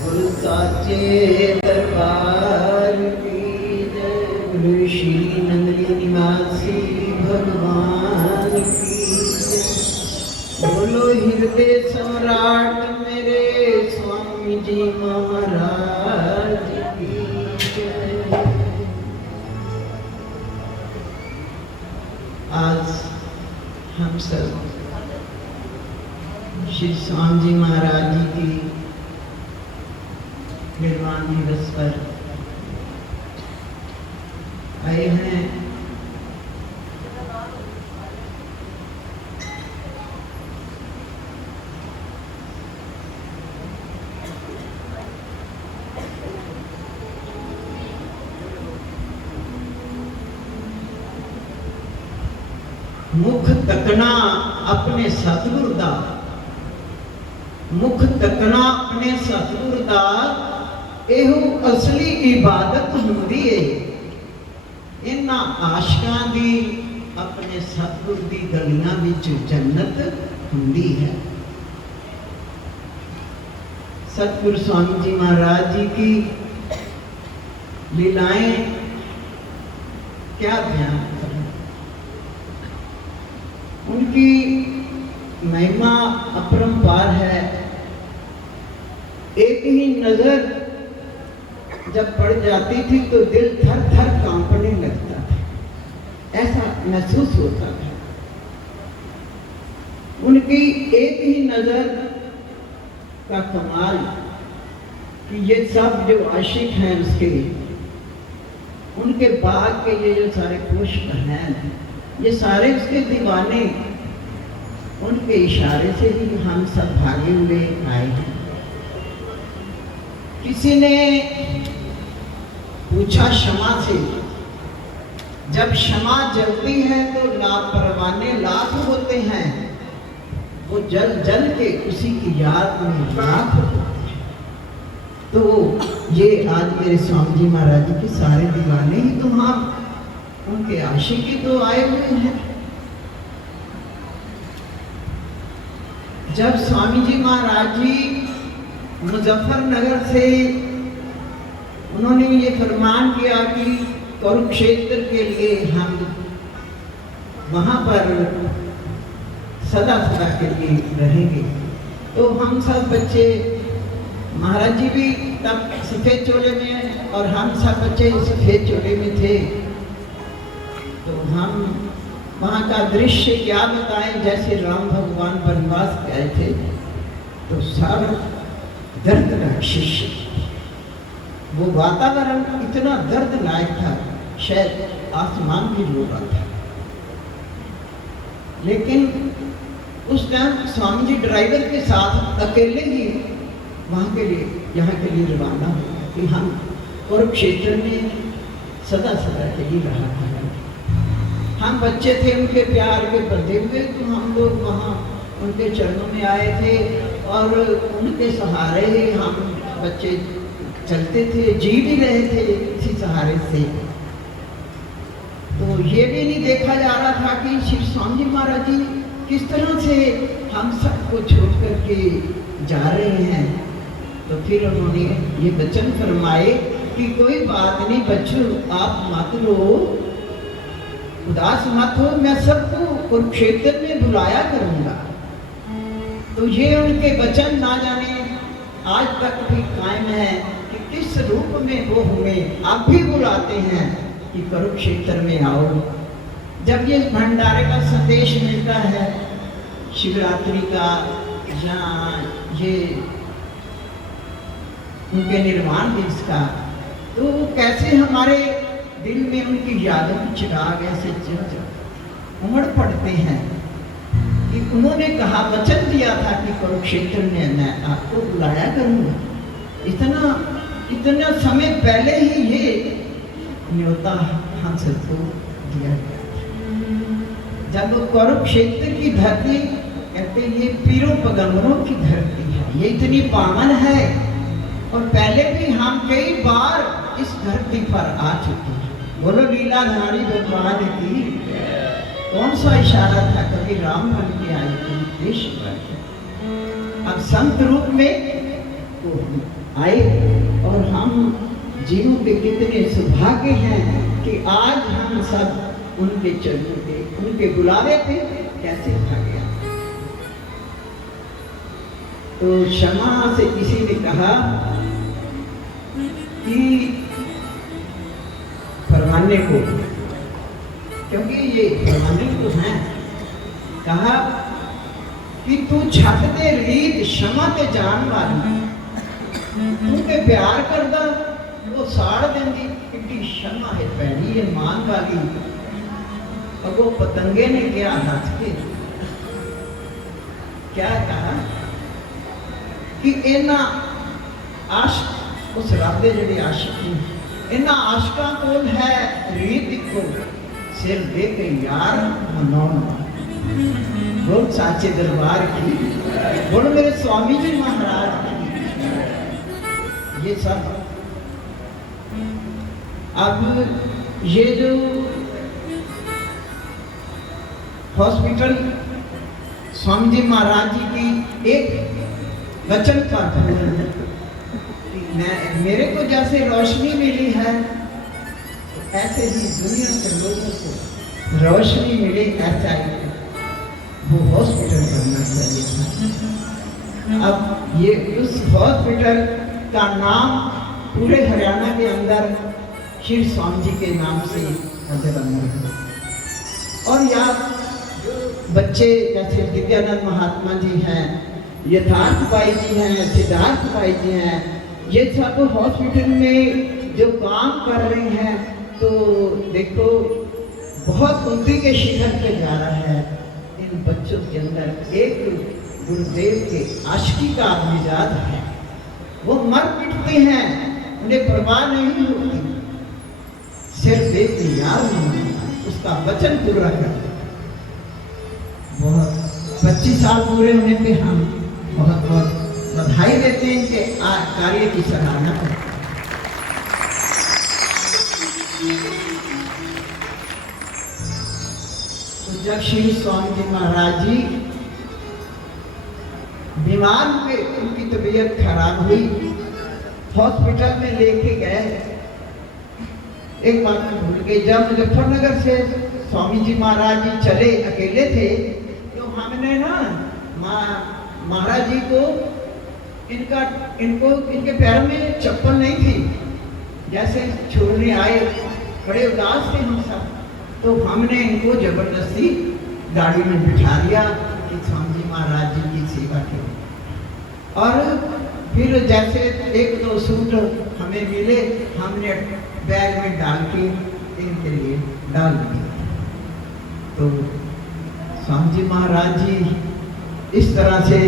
साचे दरबार की जय, श्री नगरी निवासी भगवान की जय। बोलो हृदय सम्राट मेरे स्वामी जी महाराज की जय। आज हम सब श्री स्वामी जी महाराज जी की निर्वाण दिवस पर आए हैं। मुख तकना अपने सतगुर दा, मुख तकना अपने सतगुर दा, एहो असली इबादत हुंदी है। इन्हां आशिकां दी अपने सतगुर दी गलियां विच जन्नत हुंदी है। सतगुरु स्वामी जी महाराज जी की लीलाएं क्या बयान करें। उनकी महिमा अपरंपार है। एक ही नजर जब पड़ जाती थी तो दिल थर थर कांपने लगता था, ऐसा महसूस होता था। उनकी एक ही नजर का कमाल कि ये सब जो आशिक हैं उसके, उनके बाग के ये जो सारे पुष्प हैं, ये सारे उसके दीवाने, उनके इशारे से ही हम सब भागे हुए आए हैं। किसी ने पूछा क्षमा से, जब क्षमा जलती है तो लापरवाने लाख होते हैं, वो जल जल के उसी की याद में लाख होते हैं। तो ये आज मेरे स्वामी जी महाराज जी के सारे दीवाने ही तो हम उनके आशिक ही तो आए हुए हैं। जब स्वामी जी महाराज जी मुजफ्फरनगर से उन्होंने ये फरमान किया कि कुरुक्षेत्र के लिए हम वहां पर सदा सदा के लिए रहेंगे, तो हम सब बच्चे, महाराज जी भी तब सफेद चोले में और हम सब बच्चे सफेद चोले में थे। तो हम वहाँ का दृश्य क्या बताएं, जैसे राम भगवान वनवास गए थे तो सारा दर्दनाक शिष्य, वो वातावरण इतना दर्दनाक था, शायद आसमान भी रोका था। लेकिन उस टाइम स्वामी जी ड्राइवर के साथ अकेले ही वहाँ के लिए, यहाँ के लिए रवाना हुआ कि हम कुरुक्षेत्र में सदा सदा के लिए रहा था। हम बच्चे थे, उनके प्यार के बंधे हुए, तो हम लोग वहाँ उनके चरणों में आए थे और उनके सहारे ही हम बच्चे चलते थे, जी भी रहे थे इसी सहारे से। तो ये भी नहीं देखा जा रहा था कि श्री स्वामी जी महाराज जी किस तरह से हम सबको छोड़ करके जा रहे हैं। तो फिर उन्होंने ये वचन फरमाए कि कोई बात नहीं बच्चों, आप मत रो, उदास मत हो, मैं सबको कुरुक्षेत्र में बुलाया करूंगा। तो ये उनके वचन ना जाने आज तक भी कायम है कि किस रूप में वो हमें आप भी बुलाते हैं कि कुरुक्षेत्र में आओ। जब ये भंडारे का संदेश मिलता है शिवरात्रि का या ये उनके निर्माण दिवस का, तो कैसे हमारे दिल में उनकी यादों की चिराग ऐसे उमड़ पड़ते हैं कि उन्होंने कहा, वचन दिया था कि कुरुक्षेत्र में मैं आपको बुलाया करूंगा। इतना समय पहले ही ये न्योता हम सबको दिया गया। जब कुरुक्षेत्र की धरती, कहते ये पीरों पैगंबरों की धरती है, ये इतनी पावन है और पहले भी हम कई बार इस धरती पर आ चुके हैं। बोलो लीलाधारी भगवान की। कौन सा इशारा था, कभी राम बन के आए थे देश पर। अब संत रूप में को हम आए, और हम जीवों के कितने सौभाग्य हैं कि आज हम सब उनके चरणों के, उनके बुलावे पे कैसे भागे। तो क्षमा से किसी ने कहा कि परवाने को, क्योंकि ये परवाने तो हैं, कहा कि तू छट दे रीत क्षमा ते जान वाली, तू के प्यार करदा वो साड़ देंदी कि क्षमा है पैनी है मान वाली। अब वो पतंगे ने क्या हंस के क्या कहा कि इना आशिक उस रब दे जेडे आशिक ने इना आशिकां कोल है रीत इको सिर दे के यार मनाउण। बोल साचे दरबार की, बोल मेरे स्वामी जी महाराज की। ये सब अब ये जो हॉस्पिटल स्वामी जी महाराज जी की एक वचन का मैं मेरे को जैसे रोशनी मिली है ऐसे ही दुनिया के लोगों को रोशनी मिले, ऐसा ही वो हॉस्पिटल बनना चाहिए। अब ये उस हॉस्पिटल का नाम पूरे हरियाणा के अंदर श्री स्वामी जी के नाम से बना है। और यहाँ बच्चे जैसे दिव्यानंद महात्मा जी हैं, यथार्थ भाई जी हैं, सिद्धार्थ भाई जी हैं, ये सब हॉस्पिटल में जो काम कर रहे हैं, तो देखो बहुत उन्नति के शिखर पे जा रहा है। इन बच्चों के अंदर एक गुरुदेव के आशिकी का मिजाज है। वो मर पिटते हैं, उन्हें परवाह नहीं होती, सिर्फ देख के यार उसका वचन पूरा करते। बहुत 25 साल पूरे होने पे हम बहुत बहुत बधाई देते हैं इनके कार्य की सराहना करते हैं। तो जब श्री स्वामी जी महाराज जी बीमार हुए, उनकी तबीयत खराब हुई, हॉस्पिटल में लेके गए। एक बात मैं भूल गई, जब मुजफ्फरनगर से स्वामी जी महाराज जी चले, अकेले थे, तो हमने ना महाराज जी को इनके पैरों में चप्पल नहीं थी, जैसे छोड़ने आए, बड़े उदास थे हम सब, तो हमने इनको जबरदस्ती गाड़ी में बिठा लिया कि स्वामी जी महाराज जी की सेवा की। और फिर जैसे एक दो सूट हमें मिले, हमने बैग में डाल के इनके लिए डाल दिया। तो स्वामी जी महाराज जी इस तरह से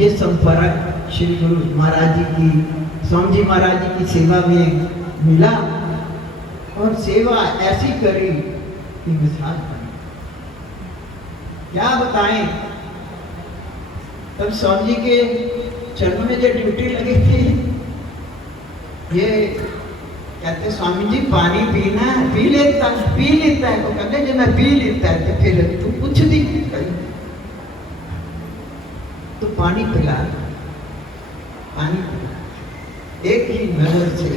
ये संपर्क श्री गुरु महाराज जी की, स्वामी जी महाराज जी की सेवा में मिला, और सेवा ऐसी करी कि मिसाल बनी। क्या बताएं, तब स्वामी जी के चरणों में जो ड्यूटी लगी थी, ये कहते स्वामी जी पानी पीना है, पी लेता है। वो कहते जब मैं पी लेता है तो फिर तू कुछ दी तो पानी पिला, पानी पिला। एक ही नजर से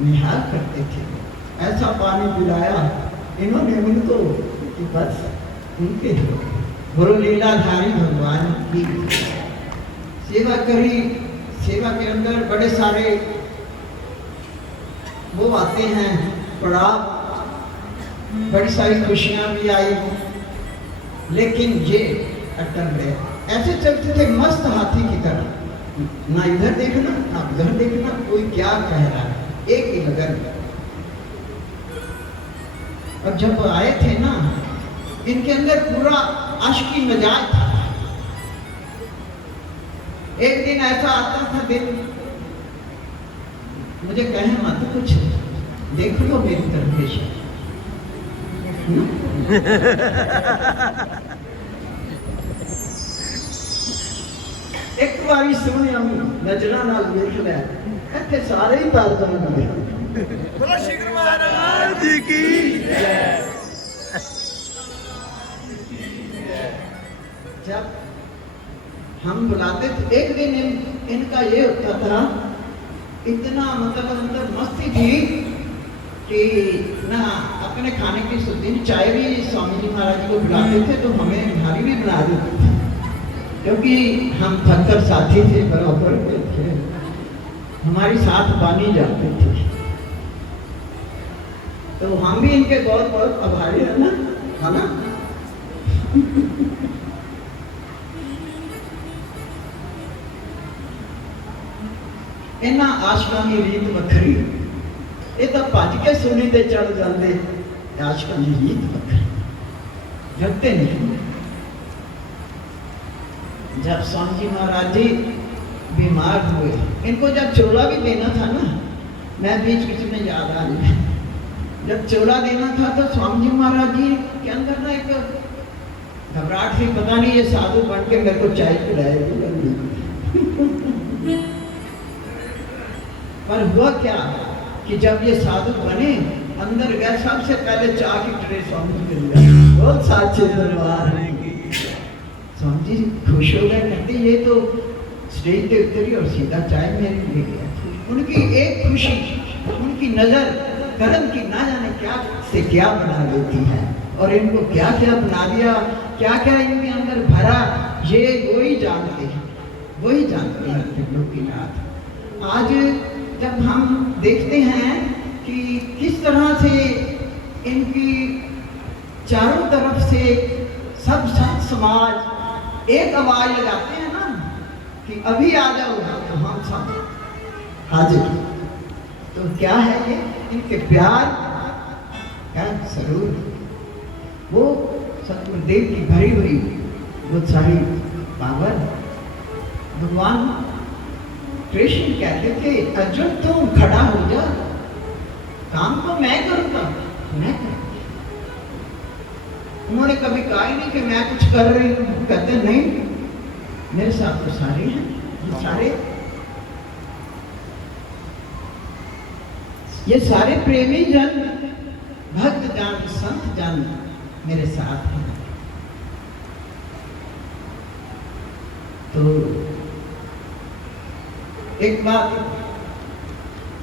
निहार करते थे, ऐसा पानी पिलाया इन्होंने उनको कि बस उनके गुरु लीलाधारी भगवान की सेवा करी। सेवा के अंदर बड़े सारे वो आते हैं पड़ाव, बड़ी सारी खुशियां भी आई, लेकिन ये अटल रहे। ऐसे चलते थे मस्त हाथी की तरह, ना इधर देखना ना उधर देखना, कोई क्या कह रहा है, एक ही लगन। और जब आए थे ना, इनके अंदर पूरा आशिकी मिजाज था। एक दिन ऐसा आता था दिन, मुझे कहे मत कुछ, देख लो मेरी तरफ। एक बारी सुने नजर नाल देख लिया, इतने सारे ही तार जाने। बोलो श्री गुरु महाराज जी की जय। जब हम बुलाते थे। एक दिन इनका ये होता था, इतना मतलब अंदर मस्ती थी कि ना अपने खाने की दिन चाय भी स्वामी जी महाराज जी को बुलाते थे तो हमें भारी भी बना देते थे, क्योंकि हम थक्कर साथी थे, बराबर के थे, हमारी साथ बानी जाते थे। तो हम भी इनके बहुत बहुत आभारी है ना। इन्ना आशका की रीत वखरी, ये तो भज के सुनी ते चढ़ जाते। आशका की रीत वखरी, जगते नहीं। जब स्वामी जी महाराज जी बीमार हुए, इनको जब चोला भी देना था ना, मैं बीच बीच में याद आ रही है, जब चोला देना था तो स्वामी जी महाराज जी के अंदर ना एक घबराहट थी, पता नहीं ये साधु बन के मेरे को चाय पिलाएगी। पर हुआ क्या कि जब ये साधु बने, अंदर गए, सबसे पहले चाय की ट्रे स्वामी जी मिल गया। बहुत साचे दरबार है। स्वामी जी खुश हो गए, कहते ये तो स्टेज पे उतरी और सीधा चाय मेरे ले गया। उनकी एक खुशी, उनकी नजर कर्म की ना जाने क्या से क्या बना देती है, और इनको क्या क्या बना दिया, क्या क्या इनके अंदर भरा, ये वही जानते हैं, वही जानते हैं त्रिलोकीनाथ। आज जब हम देखते हैं कि किस तरह से इनकी चारों तरफ से सब संत समाज एक आवाज लगाते हैं ना कि अभी आ जाओ, तो हम सब हाजिर। तो क्या है ये इनके प्यार का स्वरूप, वो सतगुरुदेव की भरी हुई वो सारी पावर। भगवान कृष्ण कहते थे, अर्जुन तुम खड़ा हो जा, काम तो मैं करूंगा, मैं करूंगा। उन्होंने कभी कहा ही नहीं कि मैं कुछ कर रही हूँ, कहते नहीं, मेरे साथ तो सारे हैं, ये सारे प्रेमी जन, भक्त जन, संत जन मेरे साथ हैं। तो एक बात,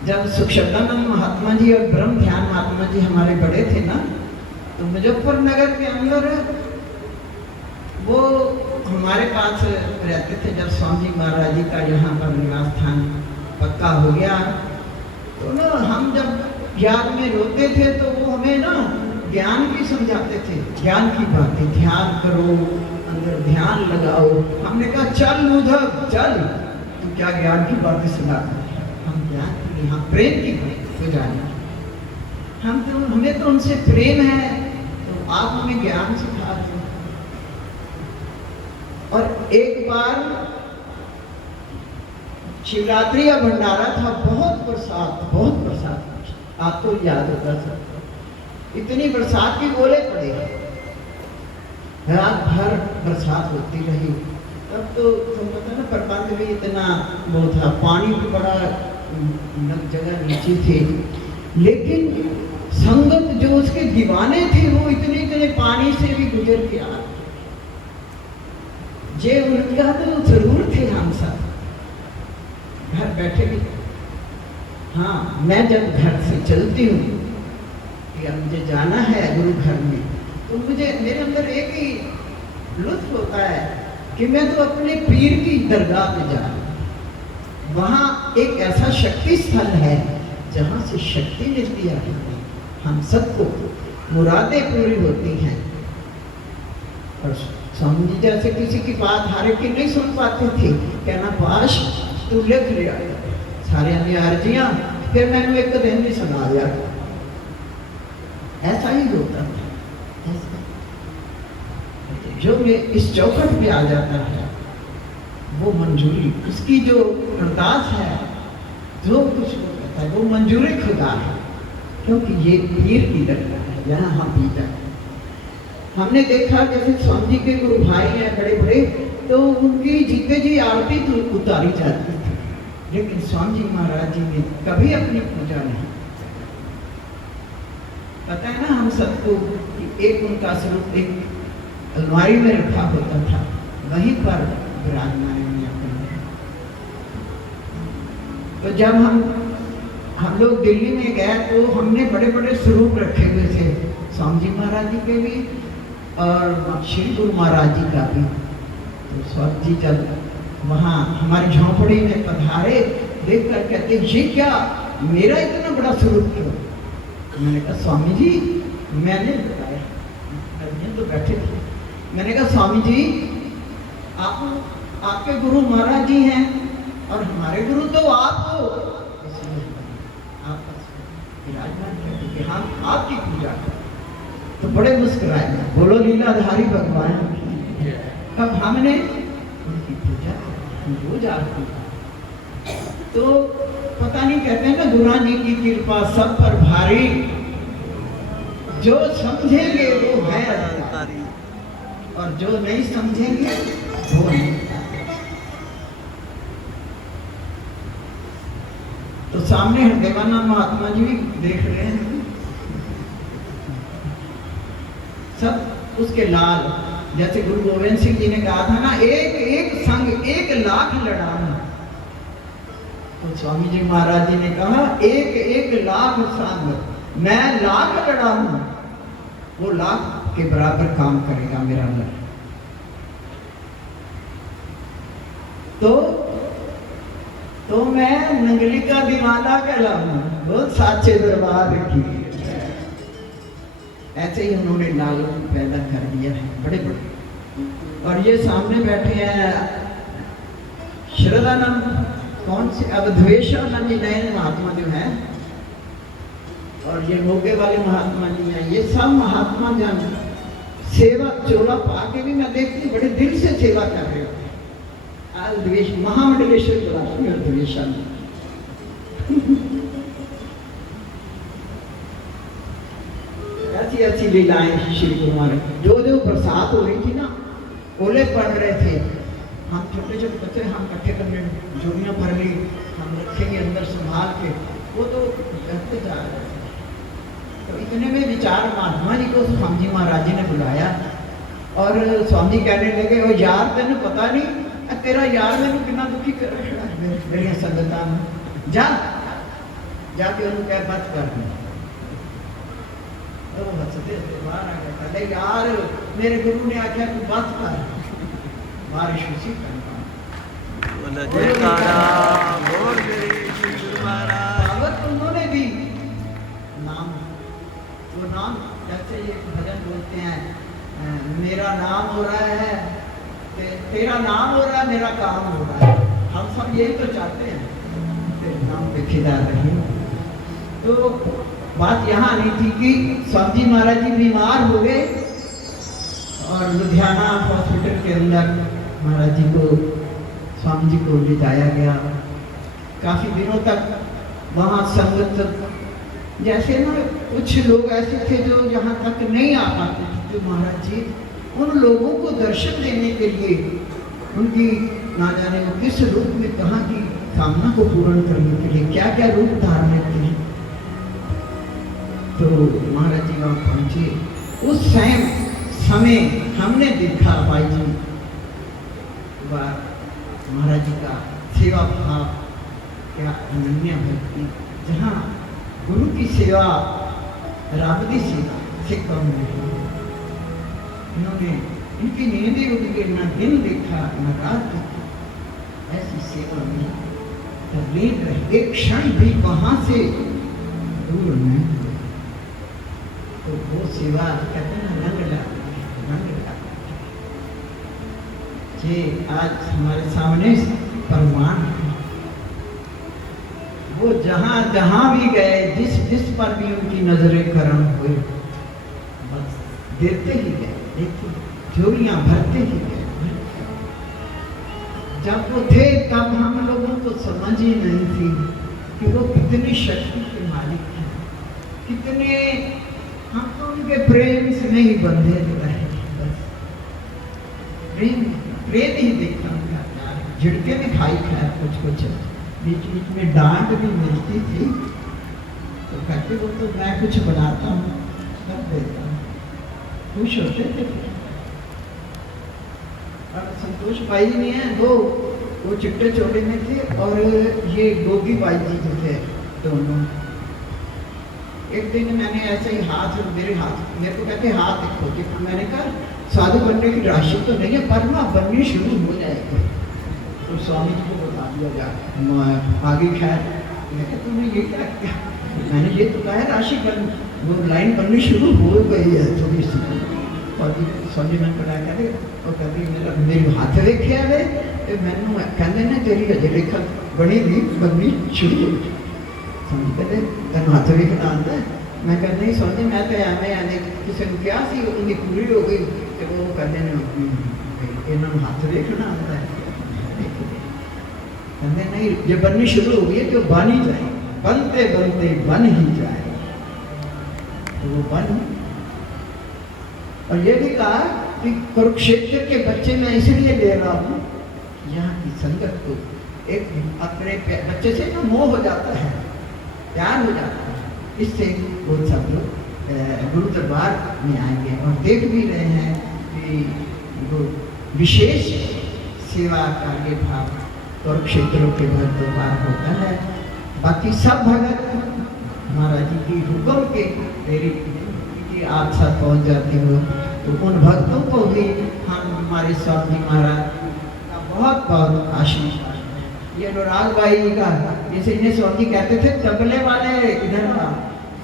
जब सुखशब्दानंद महात्मा जी और ब्रह्म ध्यान महात्मा जी हमारे बड़े थे ना, तो मुजफ्फरनगर के अंदर वो हमारे पास रहते थे। जब स्वामी जी महाराज जी का यहाँ पर निवास स्थान पक्का हो गया, तो ना हम जब याद में रोते थे तो वो हमें ना ज्ञान भी समझाते थे, ज्ञान की बातें, ध्यान करो, अंदर ध्यान लगाओ। हमने कहा चल उधर चल, तो क्या ज्ञान की बातें सुना, हम ज्ञान की, हम प्रेम की बातें जाने, हमें तो उनसे प्रेम है, तो आप हमें ज्ञान सिखा दो। और एक बार शिवरात्रि का भंडारा था, बहुत बरसात, आपको याद होगा सब, इतनी बरसात की गोले पड़े, रात भर बरसात होती रही। तब तो पता ना प्रबंध भी इतना वो था, पानी भी बड़ा जगह नीचे थे, लेकिन संगत जो उसके दीवाने थे वो इतने पानी से भी गुजर के आ, जे उनका तो जरूर थे। हम सब घर बैठे भी, हाँ मैं जब घर से चलती हूँ कि अब मुझे जाना है गुरु घर में, तो मुझे मेरे अंदर एक ही लुत्फ होता है कि मैं तो अपने पीर की दरगाह पे जा रहा हूँ। वहाँ एक ऐसा शक्ति स्थल है जहाँ से शक्ति मिलती है, हम सबको मुरादें पूरी होती हैं। और स्वामी जी जैसे किसी की बात हर एक की नहीं सुन पाते थे, कहना पाश तू लिख लिया सारे अर्जियां, फिर मैंने एक दिन भी सुना दिया। ऐसा ही होता था। जो में इस चौखट पे आ जाता है वो मंजूरी, उसकी जो अरदास है, जो कुछ वो कहता है वो मंजूरी खुदा है, क्योंकि ये पीर की दरगाह है, यहाँ हम पी जाते। हमने देखा जैसे स्वामी जी के गुरु भाई हैं बड़े बड़े, तो उनकी जीते जी आरती तो उतारी जाती थी, लेकिन स्वामी जी महाराज जी ने कभी अपनी पूजा नहीं। पता है ना हम सबको, एक उनका स्वरूप एक अलमारी में रखा होता था, वहीं पर विराजमान अपने। तो जब हम लोग दिल्ली में गए तो हमने बड़े बड़े स्वरूप रखे हुए थे, स्वामी जी महाराज जी के भी और श्री गुरु महाराज जी का भी। तो स्वामी जी जब वहाँ हमारी झोंपड़ी में पधारे, देख कर कहते ये क्या, मेरा इतना बड़ा स्वरूप क्यों? मैंने कहा स्वामी जी मैंने बताया, तो बैठे थे। मैंने कहा स्वामी जी आप आपके गुरु महाराज जी हैं और हमारे गुरु तो आप हो, आप विराजमान करते कि हम आपकी पूजा करें। तो बड़े मुस्कुराए, बोलो लीलाधारी भगवान। अब हमने उनकी पूजा रोज आरती, तो पता नहीं कहते हैं ना गुरु जी की कृपा सब पर भारी, जो समझेंगे वो है अधिकारी और जो नहीं समझेंगे वो नहीं। तो सामने देवानंद महात्मा जी भी देख रहे हैं, सब उसके लाल, जैसे गुरु गोविंद सिंह जी ने कहा था ना, एक एक संग 1,00,000 लड़ाना। तो स्वामी जी महाराज जी ने कहा 1,00,000 संग, मैं 1,00,000 लड़ाऊं, वो 1,00,000 के बराबर काम करेगा मेरा लड़। तो मैं नंगली का दीवाना कहलाऊं, वो साचे दरबार की। ऐसे ही उन्होंने लालों को पैदा कर दिया है, बड़े बड़े। और ये सामने बैठे हैं श्रद्धानंद, कौन से अवधवेशानंद जी नए महात्मा जो हैं, और ये मोगे वाले महात्मा जी हैं। ये सब महात्मा जन सेवा चोला पाके भी मैं देखती हूँ बड़े दिल से सेवा कर रहे होते हैं। महामंडलेश्वर बुलाते हैं अवधवेशानंद। ऐसी ऐसी लीलाएं श्री गुरु महाराज। जो बरसात हो रही थी ना, ओले पड़ रहे थे, हम छोटे छोटे बच्चे हम इकट्ठे करने झोलियाँ भर ली, हम रखेंगे अंदर संभाल के, वो तो करते जा रहे थे। तो इतने में विचार महात्मा जी को स्वामी जी महाराज जी ने बुलाया और स्वामी जी कहने लगे, ओ यार तेन पता नहीं तेरा यार मैंने कितना दुखी कर मेरी संगतां में, जा जाके उन्होंने कह बात कर दी। तो हंसते बाहर आ गया, कहते यार मेरे गुरु ने आख्या तू बात कर, बारिश उसी पावर उन्होंने दी। नाम, वो नाम जैसे ये भजन बोलते हैं, मेरा नाम हो रहा है, तेरा नाम हो रहा है, मेरा काम हो रहा है। हम सब यही तो चाहते हैं, तेरे नाम पे खिला रही। तो बात यहाँ नहीं थी कि स्वामी जी महाराज जी बीमार हो गए और लुधियाना हॉस्पिटल के अंदर महाराज जी को, स्वामी जी को ले जाया गया। काफ़ी दिनों तक वहाँ संगत, जैसे ना कुछ लोग ऐसे थे जो यहाँ तक नहीं आ पाते थे, तो महाराज जी उन लोगों को दर्शन देने के लिए, उनकी ना जाने वो किस रूप में कहाँ की कामना को पूर्ण करने के लिए क्या क्या रूप धारण करते हैं। तो महाराज जी वहाँ पहुँचे। उस समय हमने देखा भाई जी महाराज जी का सेवा भाव, क्या अनन्य भक्ति, जहाँ गुरु की सेवा राबदी सेवा से कम नहीं। इन्होंने इनकी नींदें उठ के न दिन देखा न रात देखी, ऐसी सेवा में तकलीफ रहे, एक क्षण भी वहाँ से दूर नहीं। तो वो सेवा कहते हैं रंग लगा जे आज हमारे सामने प्रमाण है। वो जहाँ जहाँ भी गए, जिस जिस पर भी उनकी नजरें करम हुई, बस देते ही गए, देखिए झोलियाँ भरते ही गए। जब वो थे तब हम लोगों को समझ ही नहीं थी कि वो कितनी शक्ति के मालिक हैं, कितने, हम तो उनके प्रेम से नहीं बंधे रहे, बस प्रेम ही देखा उनका प्यार। झिड़के भी खाई खैर कुछ बीच बीच में डांट भी मिलती थी, तो कहते वो तो मैं कुछ बनाता हूँ कर देता हूँ, खुश होते थे। और संतोष भाई नहीं है वो चिट्टे चोले में थे, और ये गोगी भाई जी जो थे दोनों। एक दिन मैंने ऐसे ही मेरे को कहते हाथ देखो कि मैंने कहा साधु बनने की राशि तो नहीं है, पर ना बननी शुरू हो जाएगी। तो स्वामी जी को बता दिया जाए आगे। खैर मैं कहता तुमने ये क्या किया? मैंने ये तो कहा है राशि बन, वो लाइन बननी शुरू हो गई है थोड़ी सी। और स्वामी मैंने बताया कहते और कहते मेरे हाथ देखे आए तो मैनू कहते ना तेरी अजे रेखा बनी नहीं बननी शुरू हो गई। समझ कहते तेन हाथ वेखना आता है? मैं कहते नहीं समझे मैं तो एवं किसी ने कहा सी उनकी पूरी हो गई तो वो कहते इन्होंने हाथ वेखना आता है। कहते नहीं जब बननी शुरू हो गई है तो बन ही जाए, बनते बनते बन ही जाए। तो वो बन। और ये भी कहा कि कुरुक्षेत्र के बच्चे मैं इसलिए ले रहा हूँ यहाँ की संगत को, एक अपने बच्चे से ना मोह हो जाता है, प्यार हो जाता है, इससे वो सब लोग गुरु दरबार में आएंगे। और देख भी रहे हैं कि वो विशेष सेवा का ये भाव कुरुक्षेत्रों के घर दरबार होता है। बाकी सब भगत महाराज जी की हुक्म के प्रेरित आप साथ पहुंच जाते हो, तो उन भक्तों को भी हम हमारे स्वामी महाराज का बहुत बहुत आशीष। ये अनुराग भाई का जैसे इन्हें स्वामी कहते थे तबले वाले इधर का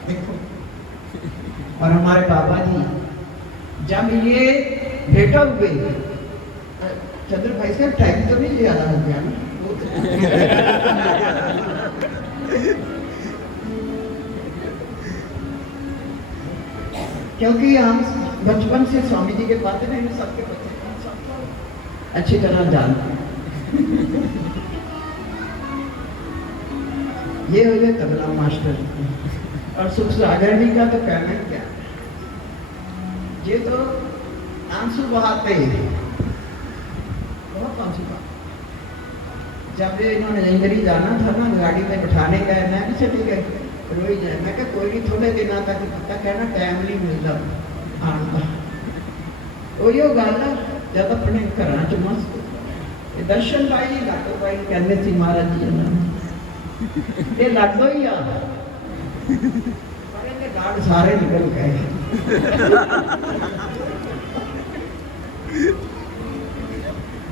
देखो। और हमारे बाबा जी जब ये भेटा हुए चंद्र भाई से टाइम तो नहीं ज्यादा हो गया ना क्योंकि हम बचपन से स्वामी जी के पाते हैं, सबके बच्चे सबको अच्छी तरह जानते हैं। ये हो गए तबला मास्टर। और सुख सागर जी का तो कहना क्या, ये तो आंसू बहाते ही बहुत आंसू बहाते। जब इन्होंने जंगरी जाना था ना, गाड़ी में बैठाने गए, मैं भी चली गई, रोई जाए। मैं क्या कोई नहीं, थोड़े दिन तक पता कहना टाइम नहीं मिलता आने का। वो गल जब अपने घर च मस्त दर्शन भाई लाडो भाई कहते थे महाराज जी ये लाडो ही आ, लाड सारे निकल गए।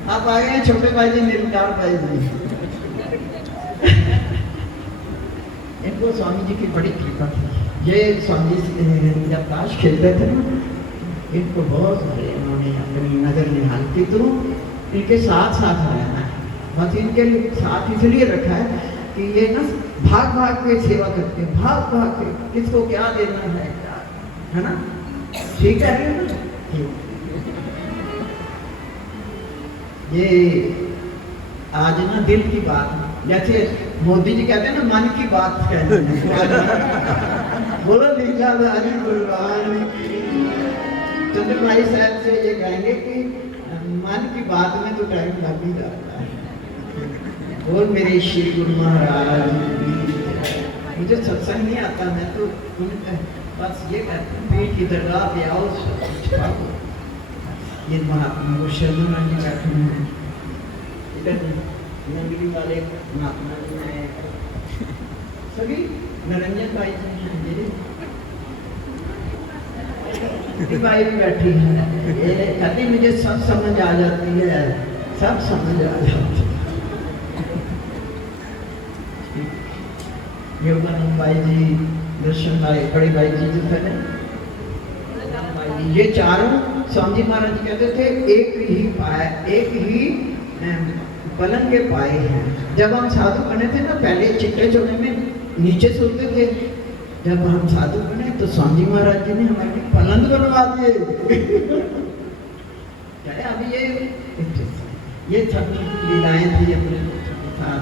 आप आ गए छोटे भाई जी निर्विकार भाई जी। इनको स्वामी जी की बड़ी कृपा थी। ये स्वामी जी जब ताश खेलते थे ना, इनको बहुत सारे उन्होंने अपनी नजर निहाल की, तो इनके साथ साथ रहना है। बस इनके साथ इसलिए रखा है कि ये ना भाग भाग के सेवा करते हैं, भाग भाग के किसको क्या देना है ना। ठीक है ना? ये आज ना दिल की बात, जैसे मोदी जी कहते हैं ना मन की बात कहते हैं। बोलो लीला हरि भगवान चंद्र भाई साहब से ये कहेंगे कि मन की बात में तो टाइम लग ही जाता है। और मेरे श्री गुरु महाराज मुझे सत्संग नहीं आता, मैं तो बस ये कहता हूँ पेट की दरगाह पे आओ, ये महात्मा को शरण में बैठे हैं, इधर नंगली वाले महात्मा जी हैं, सभी निरंजन भाई जी हैं, भाई भी बैठी है। ये कहती मुझे सब समझ आ जाती है, सब समझ आ जाती है। योगानंद भाई जी, दर्शन भाई, बड़े भाई जी जो थे, ये चारों स्वामी जी महाराज जी कहते थे एक ही पाए, एक ही पलंग के पाए हैं। जब हम साधु बने थे ना, पहले चिट्टे चोले में नीचे सोते थे। जब हम साधु बने तो स्वामी जी महाराज जी ने हमारे पलंग बनवा दिए। अभी ये सब लीलाएं थी अपने साथ,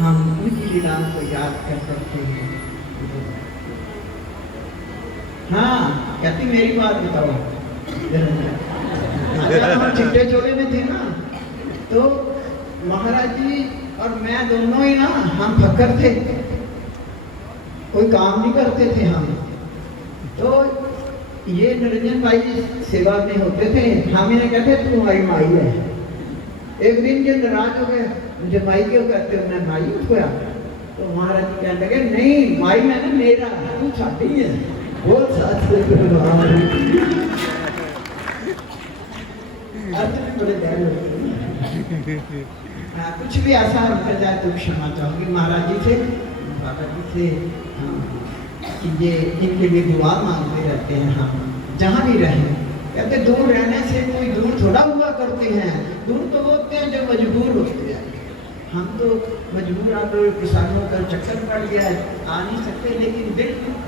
हम उनकी लीलाओं को याद कर सकते हैं। हाँ, कहती मेरी बात बताओ। हम चिट्टे चोले में थे ना, तो महाराज जी और मैं दोनों ही ना, हम फक्कर थे, कोई काम नहीं करते थे हम। तो ये निरंजन भाई सेवा में होते थे, हम इन्हें कहते तू हमारी माई है, एक दिन जो नाराज हो गए, मुझे माई क्यों कहते हो, मैं माई हूँ क्या? तो महाराज जी कहने लगे नहीं, माई मैंने मेरा, तू साथी है। बहुत साथ अर्थ भी बड़े दयालु होते हैं। कुछ भी ऐसा कर जाए तो क्षमा चाहूंगी महाराज जी से, बाबा जी से, कि ये इनके लिए दुआ मांगते रहते हैं। हम जहाँ भी रहें, कहते दूर रहने से कोई दूर थोड़ा हुआ करते हैं, दूर तो होते हैं जो मजबूर होते हैं। हम तो मजबूर, आप किसानों का चक्कर पड़ गया है, आ नहीं सकते, लेकिन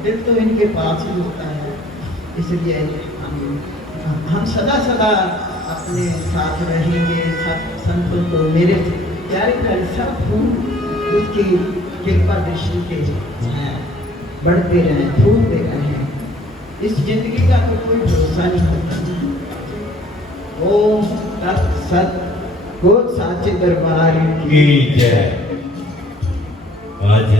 दिल तो इनके पास ही होता है। इसलिए हम सदा सदा अपने साथ रहेंगे। सब संतों को, मेरे प्यारे प्यारे सब फूल उसकी कृपा दृष्टि के बढ़ते रहें, फूलते रहें। इस जिंदगी का तो कोई भरोसा नहीं होता। ओम तत्सत। साचे दरबार की जय। आज